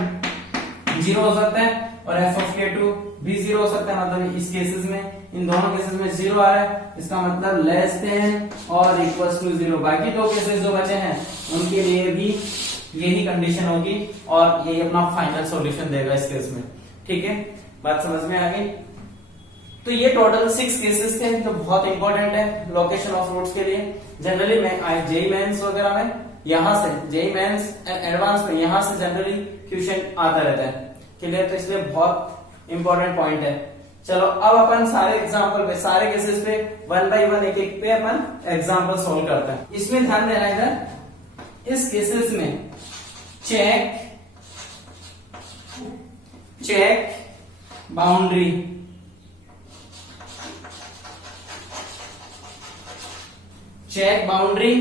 0 हो सकता है और f ऑफ K2 भी 0 हो सकता है, मतलब इस केसेस में, इन दोनों केसेस में 0 आ रहा है, इसका मतलब लेस देन और इक्वल टू 0। बाकी 2 केसेस जो बचे हैं उनके लिए भी यही कंडीशन होगी और यही अपना फाइनल सॉल्यूशन देगा इस केस में, ठीक है, बात समझ में आ गई। तो ये टोटल 6 केसेस थे जो बहुत इंपॉर्टेंट है लोकेशन ऑफ रूट्स के लिए। जनरली मैं जेईई मेंस वगैरह में, यहां से जेईई मेंस एंड एडवांस में यहां से जनरली क्वेश्चन आता रहता है, क्लियर, तो इसलिए बहुत इंपॉर्टेंट पॉइंट है। चलो अब अपन सारे एग्जांपल पे, सारे केसेस पे 1 बाय 1 एक एक पे अपन एग्जांपल सॉल्व करते हैं। इसमें ध्यान देना इधर, इस केसेस में check boundary, check boundary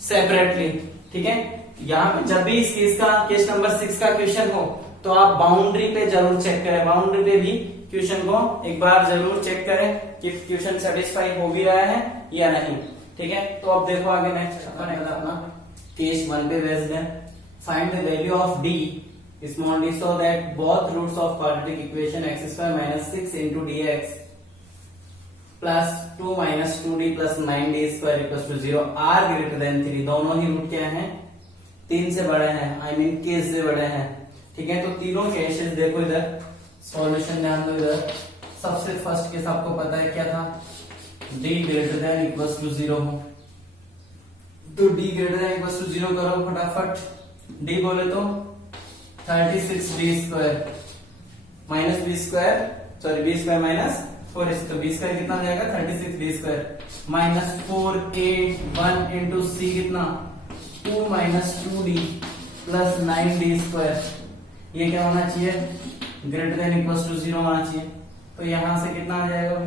separately, ठीक है। यहां पे जब भी इस केस का, केस नंबर 6 का क्वेश्चन हो तो आप बाउंड्री पे जरूर चेक करें, बाउंड्री पे भी क्वेश्चन को एक बार जरूर चेक करें कि क्वेश्चन सेटिस्फाई हो भी रहा है या नहीं, ठीक है। तो अब देखो आगे नेक्स्ट अपना केस 1 पे बेस्ड है। Find the value of d small d so that both roots of quadratic equation x² - 6 into dx plus 2 - 2d प्लस 9d² 0 आर ग्रेटर देन 3। दोनों ही रूट क्या हैं, 3 से बड़े हैं, आई मीन केस से बड़े हैं, ठीक है। तो तीनों केसेस देखो इधर, सॉल्यूशन ध्यान दो इधर। सबसे फर्स्ट केस आपको पता है क्या था, d greater than equal to 0 हो, तो d greater than equal to 0 करो फटाफट। d बोले तो 36d² minus b square, sorry b square minus 4ac, तो b स्क्वायर कितना हो जाएगा 36d² minus 4a1 into c कितना 2 - 2d प्लस 9d²। ये क्या होना चाहिए, ग्रेटर देन इक्वल टू 0 होना चाहिए। तो यहां से कितना आ जाएगा,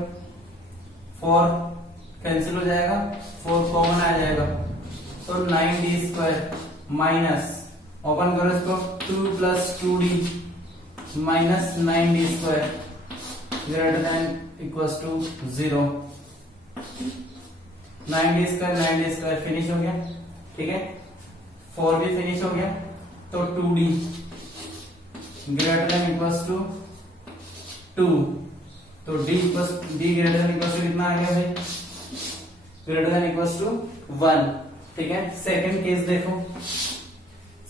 4 कैंसिल हो जाएगा, 4 कॉमन आ जाएगा, तो 9d² माइनस, ओपन करो इसको, 2 + 2d minus 9d² greater than equal to 0। 9d² finish हो गया, ठीक है, 4 भी फिनिश हो गया, तो 2d greater than equals to 2, तो d greater than equals to कितना आ गया भाई, ग्रेटर देन इक्वल्स टू 1, ठीक है। सेकंड केस देखो,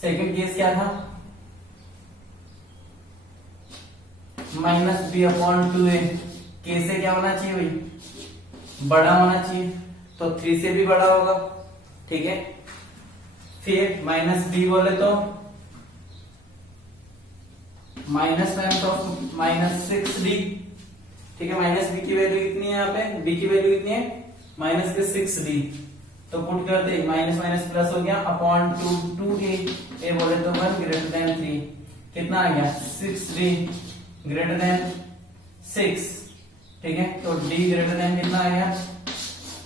सेकंड केस क्या था, माइनस बी अपॉन 2a, के से क्या होना चाहिए भाई, बड़ा होना चाहिए, तो 3 से भी बड़ा होगा, ठीक है। फिर माइनस बी बोले तो minus times of minus 6d, ठीक है। माइनस बी की वैल्यू कितनी है, यहाँ पे बी की वैल्यू कितनी है, माइनस के 6d, तो पुट कर दे, माइनस माइनस प्लस हो गया, अपॉन 2a, ए बोले तो 1 ग्रेटर देन 3, कितना आ गया 6d ग्रेटर देन 6, ठीक है। तो d ग्रेटर देन कितना आ गया,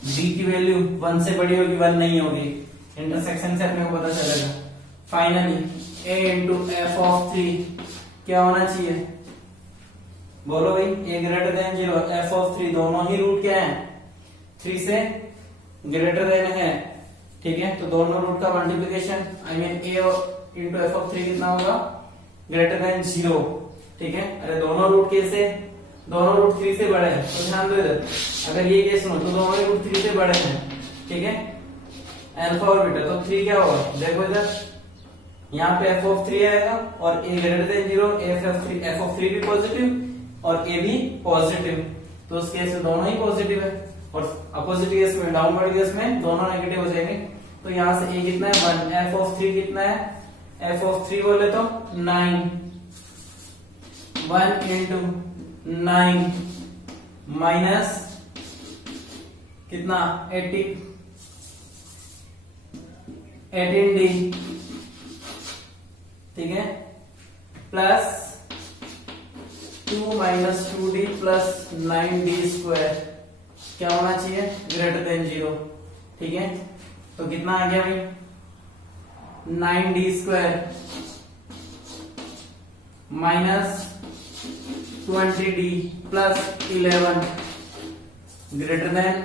d की वैल्यू 1 से बड़ी होगी, 1 नहीं होगी, इंटरसेक्शन से अपने को पता चलेगा। Finally a into F of 3 क्या होना चाहिए, बोलो भाई, a greater than 0, F of 3, दोनों ही रूट क्या है, 3 से ग्रेटर देन है, ठीक है। तो दोनों रूट का multiplication I mean a into F of 3 कितना होगा, ग्रेटर देन 0, ठीक है। अरे दोनों रूट कैसे, दोनों रूट 3 से बड़े हैं, तो ध्यान दो इधर, अगर ये केस लो तो दोनों ही रूट 3 से बड़े हैं, ठीक है, अल्फा और बीटा, तो 3 क्या होगा, देखो इधर, यहाँ पे एफ ऑफ 3 आएगा और a greater than 0, F of 3 भी पॉजिटिव और a भी पॉजिटिव, तो उस केस में दोनों ही पॉजिटिव है, और अपोजिट केस में, डाउनवर्ड केस में दोनों नेगेटिव हो जाएंगे। तो यहाँ से a कितना है 1, एफ ऑफ 3 कितना है, एफ ऑफ 3 बोले तो 9, 1 इंटू 9 माइनस कितना 18d, ठीक है, plus 2 minus 2d plus 9d square क्या होना चाहिए, ग्रेटर देन 0, ठीक है। तो कितना आ गया भाई, 9d square minus 20d plus 11 greater than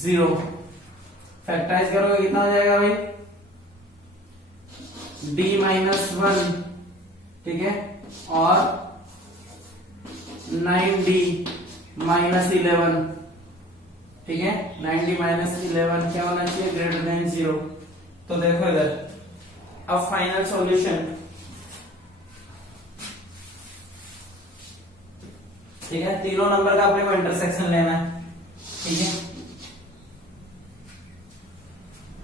0, factorise करोगे कितना हो जाएगा भाई, d माइनस 1, ठीक है, और 9d माइनस 11, ठीक है, 9d माइनस 11 क्या होना चाहिए, ग्रेटर देन 0। तो देखो इधर, अब फाइनल सॉल्यूशन, ठीक है, तीनों नंबर का अपने को इंटरसेक्शन लेना है, ठीक है।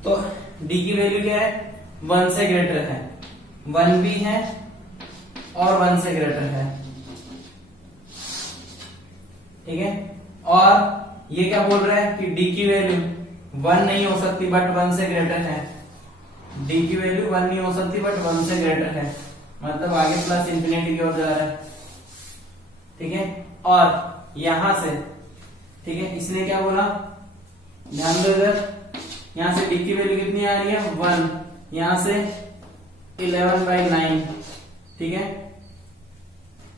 तो d की वैल्यू क्या है, 1 से ग्रेटर है, 1 भी है और 1 से ग्रेटर है, ठीक है। और ये क्या बोल रहा है कि d की वैल्यू 1 नहीं हो सकती बट 1 से ग्रेटर है, d की वैल्यू 1 नहीं हो सकती बट 1 से ग्रेटर है, मतलब आगे प्लस इंफिनिटी की ओर जा रहा है, ठीक है। और यहां से, ठीक है, इसने क्या बोला, ध्यान दो इधर, यहां से d की वैल्यू कितनी आ रही है 1, यहां से 11/9, ठीक है,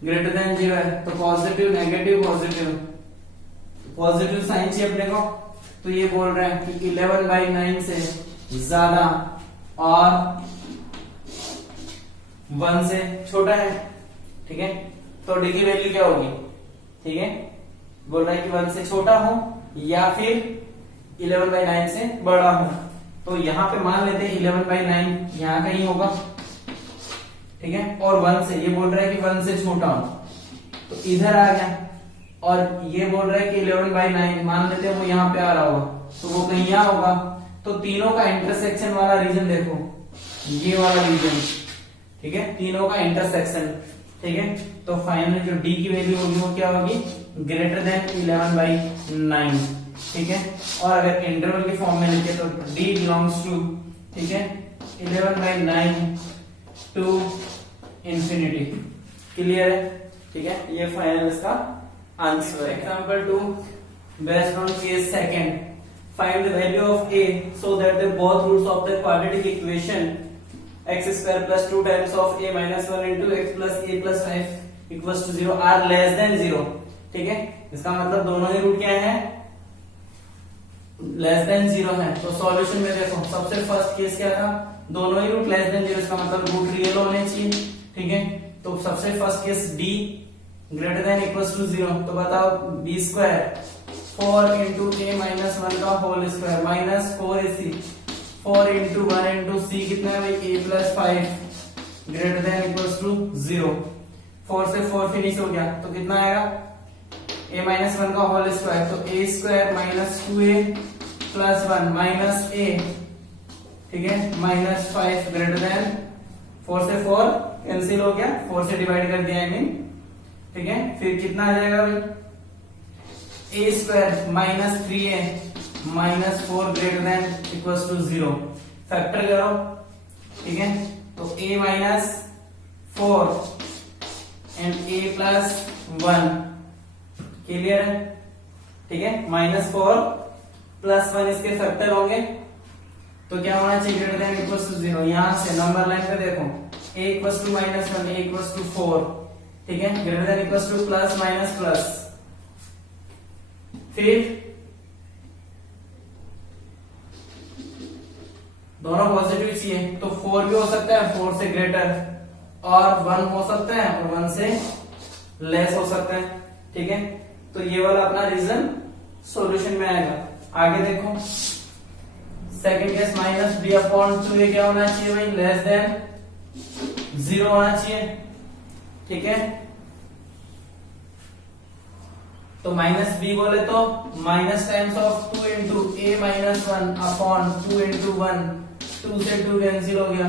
ग्रेटर देन 0 है, तो positive negative positive, positive sign चाहिए अपने को, तो ये बोल रहे हैं कि 11/9 से ज्यादा और 1 से छोटा है, ठीक है। तो d की वैल्यू क्या होगी, ठीक है, बोल रहा है कि 1 से छोटा हो या फिर 11/9 से बड़ा हो, तो यहाँ पे मान लेते हैं 11/9 यहाँ कहीं होगा, ठीक है, और 1 से, ये बोल रहा है कि 1 से छोटा हो, तो इधर आ गया, और ये बोल रहा है कि 11/9 मान लेते हैं वो यहाँ पे आ रहा होगा, तो वो कहीं यहाँ होगा, तो तीनों का इंटरसेक्शन वाला रीजन देखो, ये वाला रीजन, ठीक है, तीनों का इंटरसेक्शन, ठीक है। तो फाइनली जो d की वैल्यू होगी वो क्या होगी, ग्रेटर देन 11/9, ठीक है। और अगर इंटरवल की फॉर्म में लिखे तो d बिलोंग्स टू, ठीक है, 11/9 टू इंफिनिटी, क्लियर है, ठीक है। ये फाइनल इसका आंसर है। Example 2, based on case second, find the value of a so that the both roots of the quadratic equation x square plus 2 times of a minus 1 into x plus a plus 5 equals to 0 are less than 0, ठीक है। इसका मतलब दोनों ही रूट क्या है, लेस देन 0 है। तो सॉल्यूशन में देखो सबसे फर्स्ट केस क्या था, दोनों ही रूट लेस देन 0, इसका मतलब रूट रियल होने चाहिए। ठीक है, तो सबसे first case d greater than equal to 0, तो बताओ b square 4 into a minus 1 का whole square minus 4ac 4 into 1 into c कितना है भाई a plus 5 greater than equal to 0। 4 से 4 फिनिश हो गया तो कितना आएगा a माइनस 1 का होल स्क्वायर, तो a square minus 2a plus 1 minus a, ठीक है, माइनस 5 ग्रेटर देन 4 से 4 कैंसिल हो गया, 4 से डिवाइड कर दिया आई मीन। ठीक है, फिर कितना आ जाएगा भाई a square minus 3a minus 4 greater than equal to 0, factor करो। ठीक है, तो a minus 4 and a plus 1 clear है। ठीक है, माइनस 4 प्लस 1 इसके फैक्टर होंगे तो क्या होना चाहिए ग्रेटर देन इक्वल टू 0। यहां से नंबर लाइन पे देखो a equal to minus 1 a equal to 4, ठीक है, greater than equal to plus minus plus, फिर दोनों पॉजिटिव चाहिए तो 4 भी हो सकता है 4 से ग्रेटर, और 1 हो सकता है और 1 से लेस हो सकता है। ठीक है, तो ये वाला अपना रीजन सॉल्यूशन में आएगा। आगे देखो second case minus b upon 2a क्या होना चाहिए भाई, लेस देन 0 होना चाहिए। ठीक है, तो माइनस b बोले तो minus times of 2 into a minus 1 upon 2 into 1, 2 से 2 कैंसिल हो गया।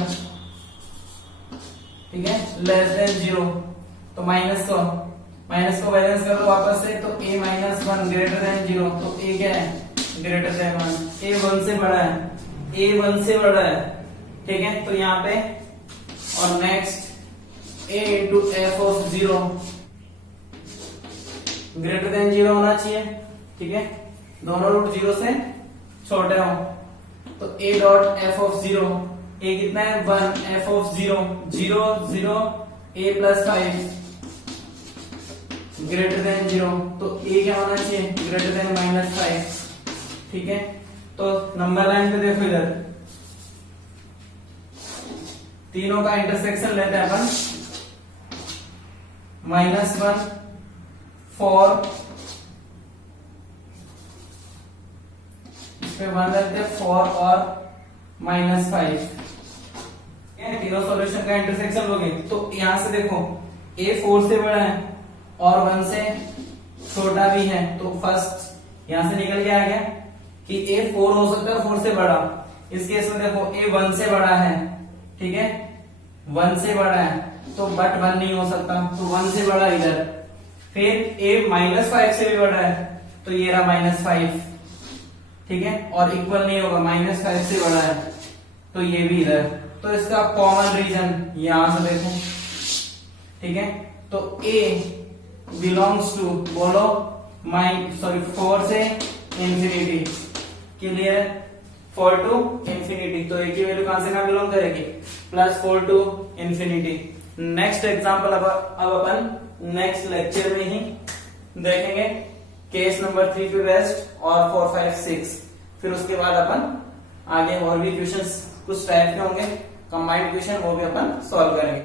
ठीक है, लेस देन 0, तो माइनस को बैलेंस करो वापस से, तो a माइनस 1 ग्रेटर देन 0, तो a क्या है ग्रेटर देन 1, a 1 से बड़ा है, a 1 से बड़ा है। ठीक है, तो यहाँ पे और next a into F of 0 greater than 0 होना चाहिए। ठीक है, दोनों रूट 0 से छोटे हो, तो a dot F of 0, a कितना है 1, F of 0 0 0 a plus 5 greater than 0, तो a क्या होना चाहिए ग्रेटर देन माइनस 5। ठीक है, तो नंबर लाइन पे देखो इधर तीनों का इंटरसेक्शन लेते हैं अपन, माइनस 1 4 इस पे 1 रखते हैं 4 और माइनस 5, तीनों सॉल्यूशन का इंटरसेक्शन लोगे तो यहां से देखो a 4 से बड़ा है और 1 से छोटा भी है, तो फर्स्ट यहां से निकल के आ गया कि a 4 हो सकता है 4 से बड़ा। इस केस में देखो a 1 से बड़ा है, ठीक है, 1 से बड़ा है तो बट 1 नहीं हो सकता, तो 1 से बड़ा इधर, फिर a माइनस 5 से भी बड़ा है तो ये रहा माइनस 5, ठीक है, और इक्वल नहीं होगा, माइनस 5 से बड़ा है तो ये भी इधर, तो इसका कॉमन रीजन यहां से देखो। ठीक है, तो a बिलोंग्स टू बोलो 4 से इंफिनिटी, क्लियर है, 4 टू इंफिनिटी, तो a की वैल्यू कहां से कहां बिलोंग करेगी +4 टू इंफिनिटी। नेक्स्ट एग्जांपल अब अपन नेक्स्ट लेक्चर में ही देखेंगे, केस नंबर 3 टू रेस्ट और 4 5 6, फिर उसके बाद अपन आगे और भी क्वेश्चंस कुछ टाइप के होंगे कंबाइंड क्वेश्चन, वो भी अपन सॉल्व करेंगे।